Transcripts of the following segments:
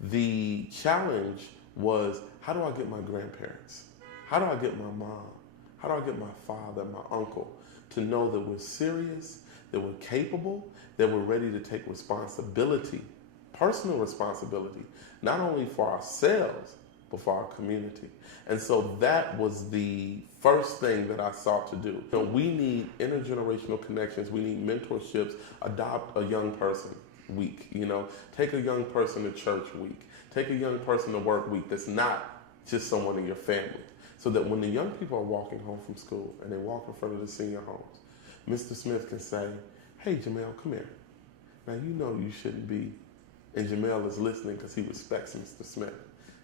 The challenge was, how do I get my grandparents? How do I get my mom? How do I get my father, my uncle, to know that we're serious, that we're capable, that we're ready to take responsibility, personal responsibility, not only for ourselves, but for our community. And so that was the first thing that I sought to do. You know, we need intergenerational connections. We need mentorships. Adopt a young person week, take a young person to church week, take a young person to work week that's not just someone in your family. So that when the young people are walking home from school and they walk in front of the senior homes, Mr. Smith can say, hey, Jamel, come here. Now, you know you shouldn't be, and Jamel is listening because he respects Mr. Smith.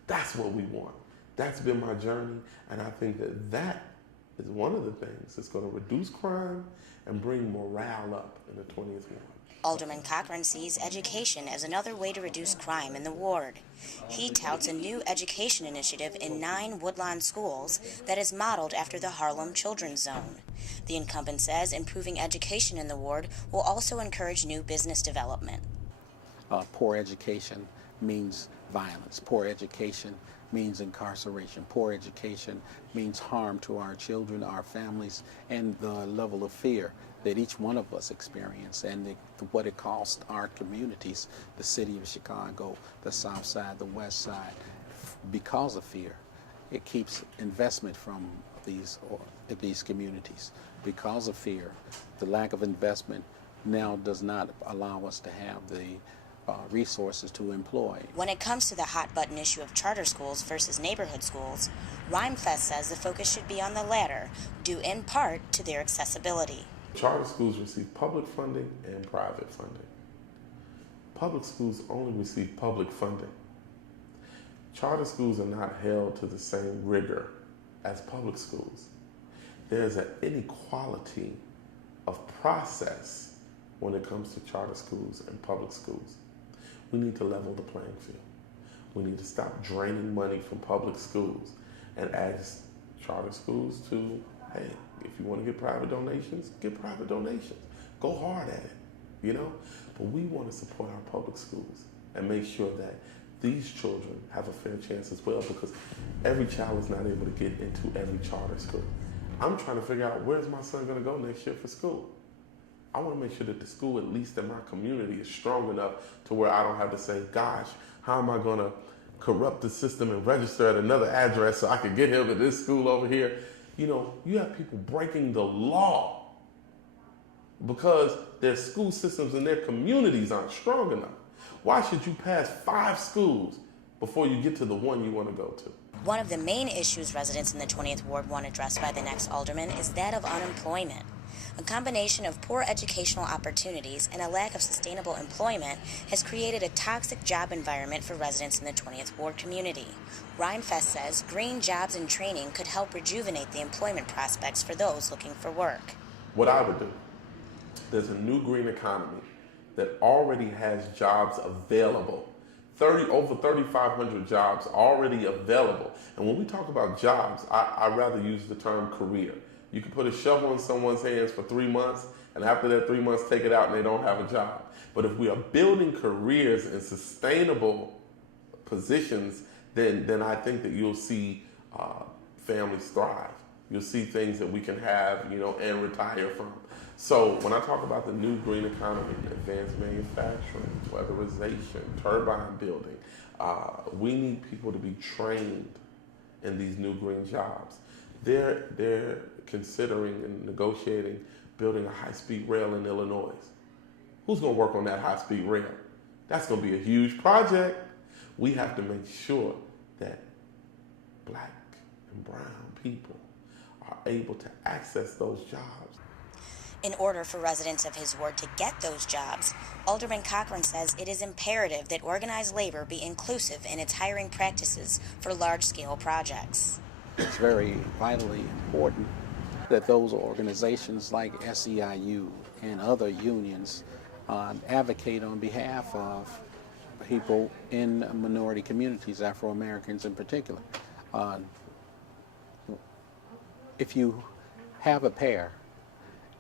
That's what we want. That's been my journey, and I think that that is one of the things that's going to reduce crime and bring morale up in the 20th ward. Alderman Cochran sees education as another way to reduce crime in the ward. He touts a new education initiative in 9 Woodlawn schools that is modeled after the Harlem Children's Zone. The incumbent says improving education in the ward will also encourage new business development. Poor education means violence. Poor education means incarceration. Poor education means harm to our children, our families, and the level of fear that each one of us experience, and what it costs our communities, the city of Chicago, the South Side, the West Side, because of fear. It keeps investment from these communities. Because of fear, the lack of investment now does not allow us to have the resources to employ. When it comes to the hot-button issue of charter schools versus neighborhood schools, Rhymefest says the focus should be on the latter, due in part to their accessibility. Charter schools receive public funding and private funding. Public schools only receive public funding. Charter schools are not held to the same rigor as public schools. There's an inequality of process when it comes to charter schools and public schools. We need to level the playing field. We need to stop draining money from public schools and ask charter schools to, hey, if you want to get private donations, get private donations. Go hard at it, But we want to support our public schools and make sure that these children have a fair chance as well, because every child is not able to get into every charter school. I'm trying to figure out, where's my son going to go next year for school? I want to make sure that the school, at least in my community, is strong enough to where I don't have to say, gosh, how am I going to corrupt the system and register at another address so I can get him to this school over here? You have people breaking the law because their school systems and their communities aren't strong enough. Why should you pass 5 schools before you get to the one you want to go to? One of the main issues residents in the 20th Ward want addressed by the next alderman is that of unemployment. A combination of poor educational opportunities and a lack of sustainable employment has created a toxic job environment for residents in the 20th Ward community. Rhymefest says green jobs and training could help rejuvenate the employment prospects for those looking for work. What I would do, there's a new green economy that already has jobs available. Over 3,500 jobs already available. And when we talk about jobs, I rather use the term career. You can put a shovel in someone's hands for 3 months, and after that 3 months, take it out and they don't have a job. But if we are building careers in sustainable positions, then I think that you'll see families thrive. You'll see things that we can have, and retire from. So when I talk about the new green economy, advanced manufacturing, weatherization, turbine building, we need people to be trained in these new green jobs. They're considering and negotiating building a high-speed rail in Illinois. Who's going to work on that high-speed rail? That's going to be a huge project. We have to make sure that black and brown people are able to access those jobs. In order for residents of his ward to get those jobs, Alderman Cochran says it is imperative that organized labor be inclusive in its hiring practices for large-scale projects. It's very vitally important that those organizations like SEIU and other unions advocate on behalf of people in minority communities, Afro-Americans in particular. If you have a pear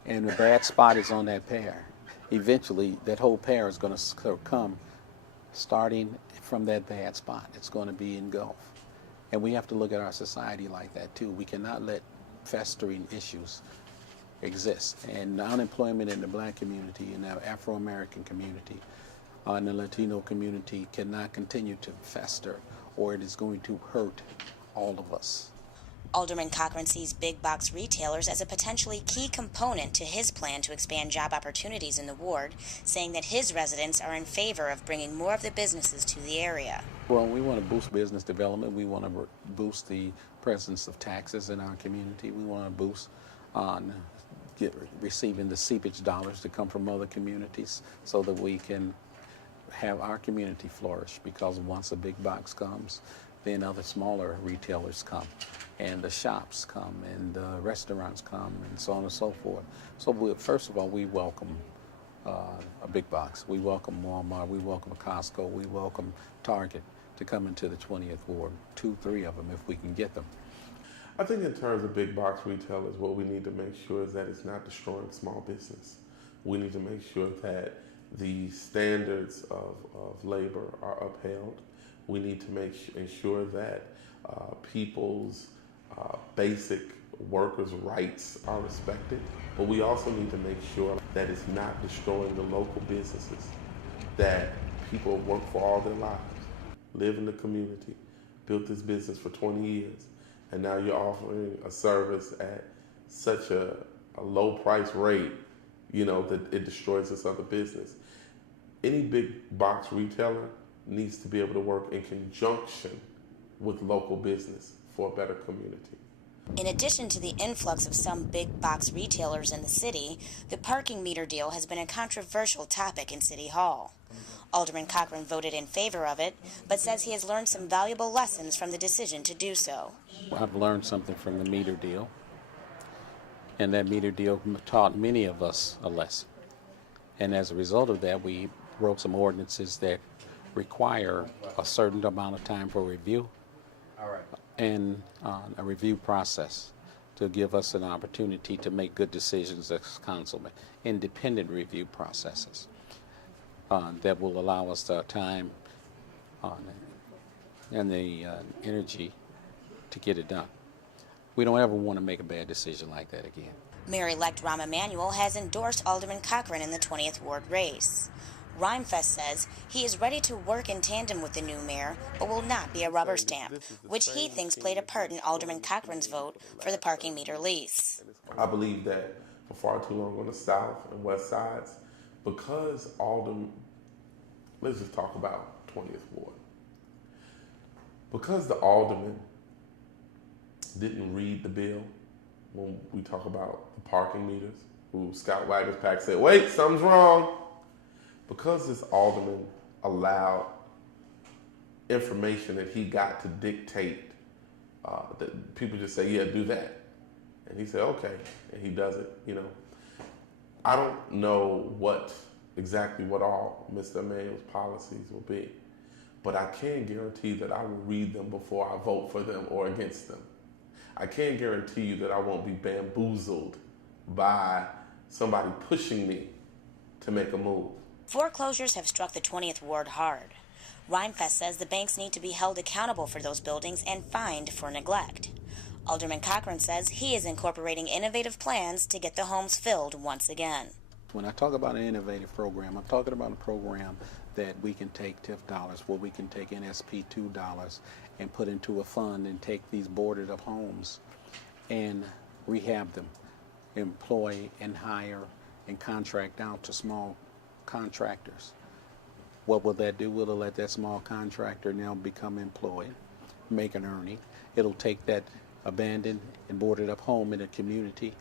and a bad spot is on that pear, eventually that whole pear is going to succumb, starting from from that bad spot. It's going to be engulfed. And we have to look at our society like that too. We cannot let festering issues exist. And unemployment in the black community, in the Afro-American community, in the Latino community cannot continue to fester, or it is going to hurt all of us. Alderman Cochran sees big box retailers as a potentially key component to his plan to expand job opportunities in the ward, saying that his residents are in favor of bringing more of the businesses to the area. Well, we want to boost business development. We want to boost the presence of taxes in our community. We want to boost on receiving the seepage dollars that come from other communities so that we can have our community flourish, because once a big box comes, then other smaller retailers come, and the shops come, and the restaurants come, and so on and so forth. So first of all, we welcome a big box. We welcome Walmart, we welcome Costco, we welcome Target to come into the 20th Ward, 2, 3 of them if we can get them. I think in terms of big box retailers, what we need to make sure is that it's not destroying small business. We need to make sure that the standards of labor are upheld. We need to ensure that people's basic workers' rights are respected. But we also need to make sure that it's not destroying the local businesses that people work for all their lives, live in the community, built this business for 20 years, and now you're offering a service at such a low price rate, that it destroys this other business. Any big box retailer needs to be able to work in conjunction with local business for a better community. In addition to the influx of some big box retailers in the city, the parking meter deal has been a controversial topic in City Hall. Alderman Cochran voted in favor of it, but says he has learned some valuable lessons from the decision to do so. I've learned something from the meter deal, and that meter deal taught many of us a lesson. And as a result of that, we wrote some ordinances that require a certain amount of time for review and a review process to give us an opportunity to make good decisions as councilmen, independent review processes that will allow us the time and the energy to get it done. We don't ever want to make a bad decision like that again. Mayor-elect Rahm Emanuel has endorsed Alderman Cochran in the 20th Ward race. Rhymefest says he is ready to work in tandem with the new mayor, but will not be a rubber stamp, which he thinks played a part in Alderman Cochran's vote for the parking meter lease. I believe that for far too long on the south and west sides, because let's just talk about 20th Ward. Because the alderman didn't read the bill when we talk about the parking meters, who Scott Wagner's PAC said, wait, something's wrong. Because this alderman allowed information that he got to dictate, that people just say, yeah, do that. And he said, okay, and he does it, I don't know exactly what all Mr. Emanuel's policies will be, but I can guarantee that I will read them before I vote for them or against them. I can guarantee you that I won't be bamboozled by somebody pushing me to make a move. Foreclosures have struck the 20th Ward hard. Rhymefest says the banks need to be held accountable for those buildings and fined for neglect. Alderman Cochran says he is incorporating innovative plans to get the homes filled once again. When I talk about an innovative program, I'm talking about a program that we can take TIF dollars, where we can take NSP2 dollars and put into a fund and take these boarded up homes and rehab them, employ and hire and contract out to small contractors. What will that do? It'll let that small contractor now become employed, make an earning. It'll take that abandoned and boarded up home in a community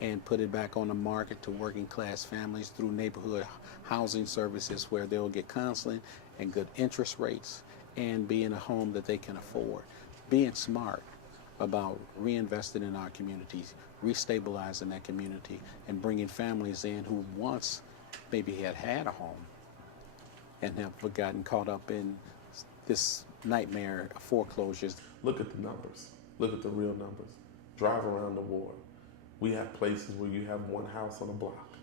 and put it back on the market to working class families through neighborhood housing services, where they'll get counseling and good interest rates and be in a home that they can afford. Being smart about reinvesting in our communities, restabilizing that community, and bringing families in who once maybe had a home and have gotten caught up in this nightmare of foreclosures. Look at the numbers. Look at the real numbers. Drive around the ward. We have places where you have one house on a block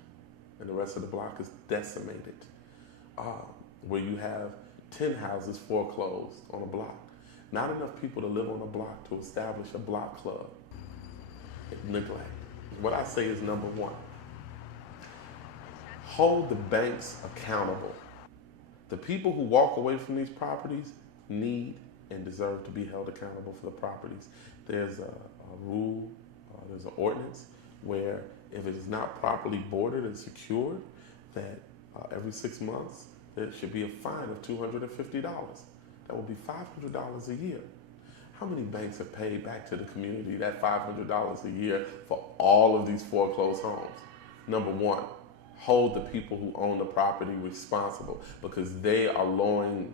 and the rest of the block is decimated. Where you have 10 houses foreclosed on a block. Not enough people to live on a block to establish a block club. Neglect. What I say is number one, hold the banks accountable. The people who walk away from these properties need and deserve to be held accountable for the properties. There's a rule, there's an ordinance where if it is not properly bordered and secured, that every 6 months there should be a fine of $250. That will be $500 a year. How many banks have paid back to the community that $500 a year for all of these foreclosed homes? Number one, hold the people who own the property responsible, because they are lowering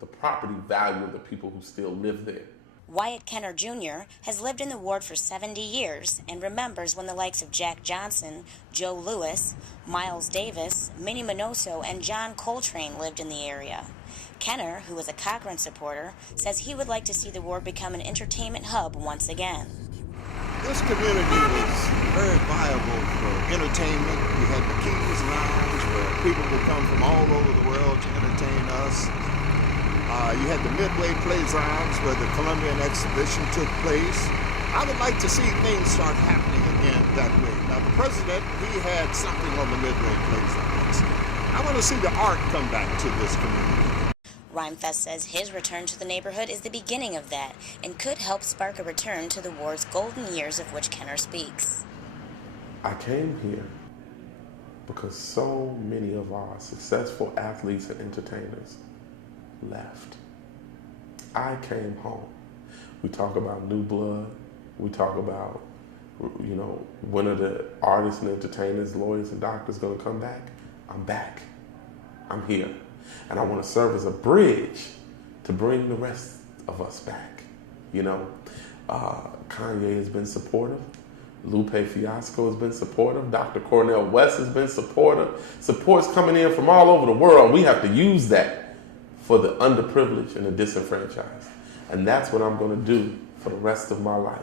the property value of the people who still live there. Wyatt Kenner Jr. has lived in the ward for 70 years and remembers when the likes of Jack Johnson, Joe Lewis, Miles Davis, Minnie Minoso, and John Coltrane lived in the area. Kenner, who is a Cochran supporter, says he would like to see the ward become an entertainment hub once again. This community was very viable for entertainment. We had the Kings Lounge where people would come from all over the world to entertain us. You had the Midway Playgrounds where the Columbian exhibition took place. I would like to see things start happening again that way. Now the president, he had something on the Midway Playgrounds. I want to see the art come back to this community. Rhymefest says his return to the neighborhood is the beginning of that and could help spark a return to the ward's golden years of which Kenner speaks. I came here because so many of our successful athletes and entertainers left. I came home. We talk about new blood. We talk about, when are the artists and entertainers, lawyers and doctors going to come back? I'm back. I'm here. And I want to serve as a bridge to bring the rest of us back. Kanye has been supportive. Lupe Fiasco has been supportive. Dr. Cornel West has been supportive. Support's coming in from all over the world. We have to use that for the underprivileged and the disenfranchised. And that's what I'm going to do for the rest of my life.